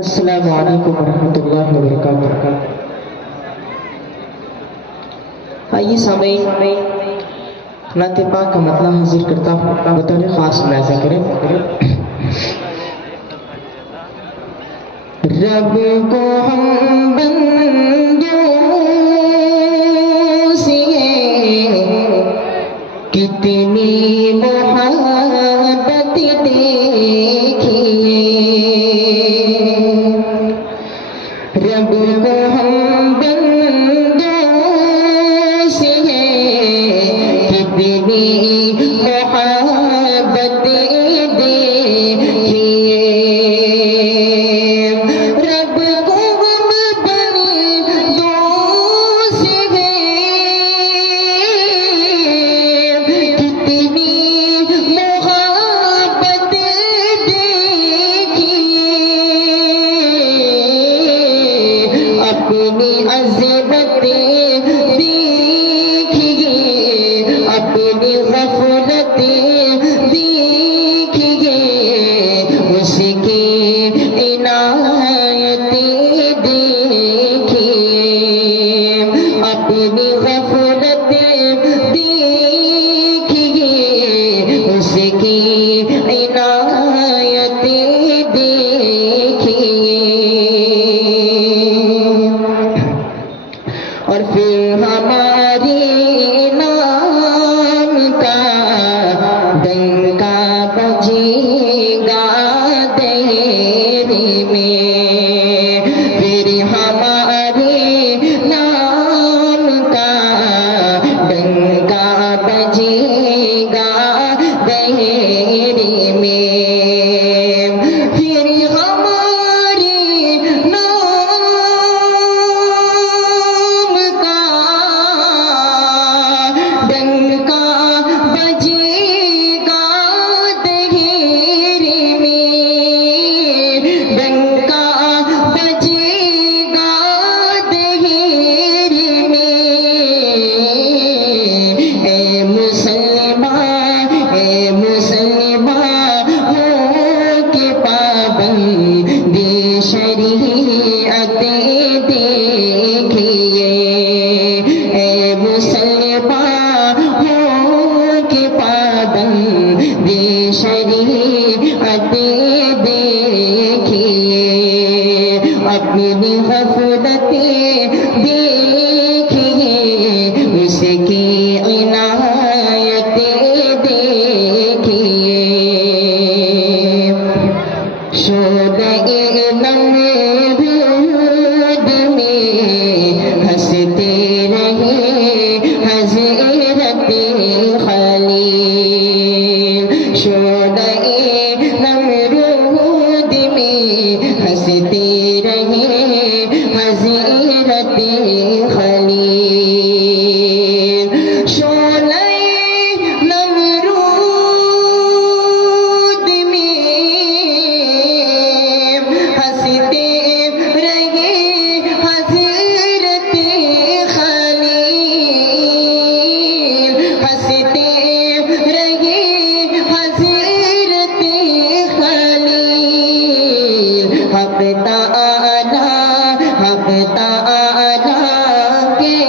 السلام علیکم ورحمۃ اللہ وبرکاتہ۔ آئیے سامعین نعت پاک کا مطلع حاضر کرتا ہوں بطور خاص ملازہ کریں۔ رب کو ہم بند Baby عزيمتي they الرحيم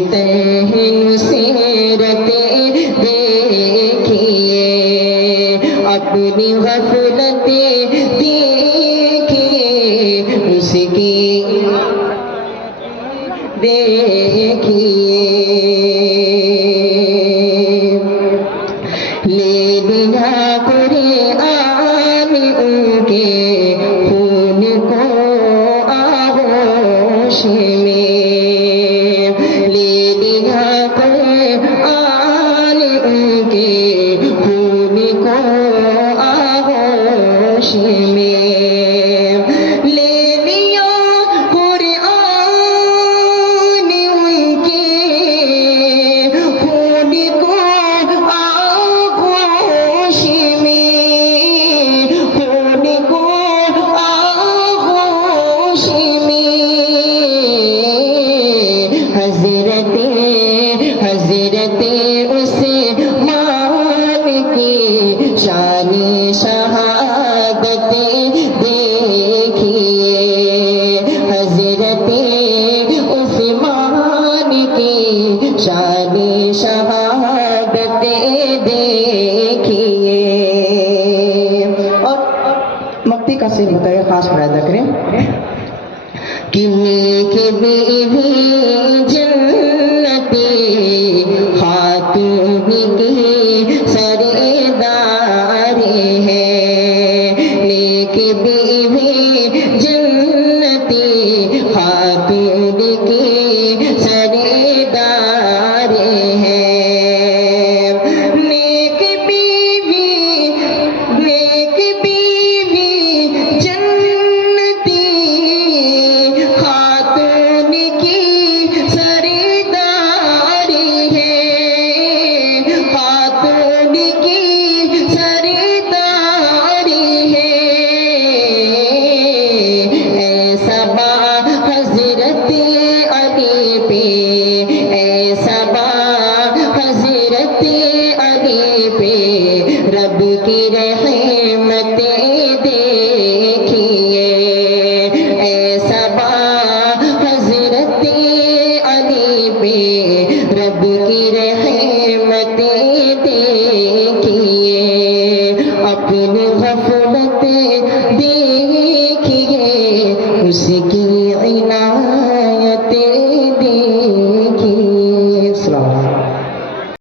te zirte Pati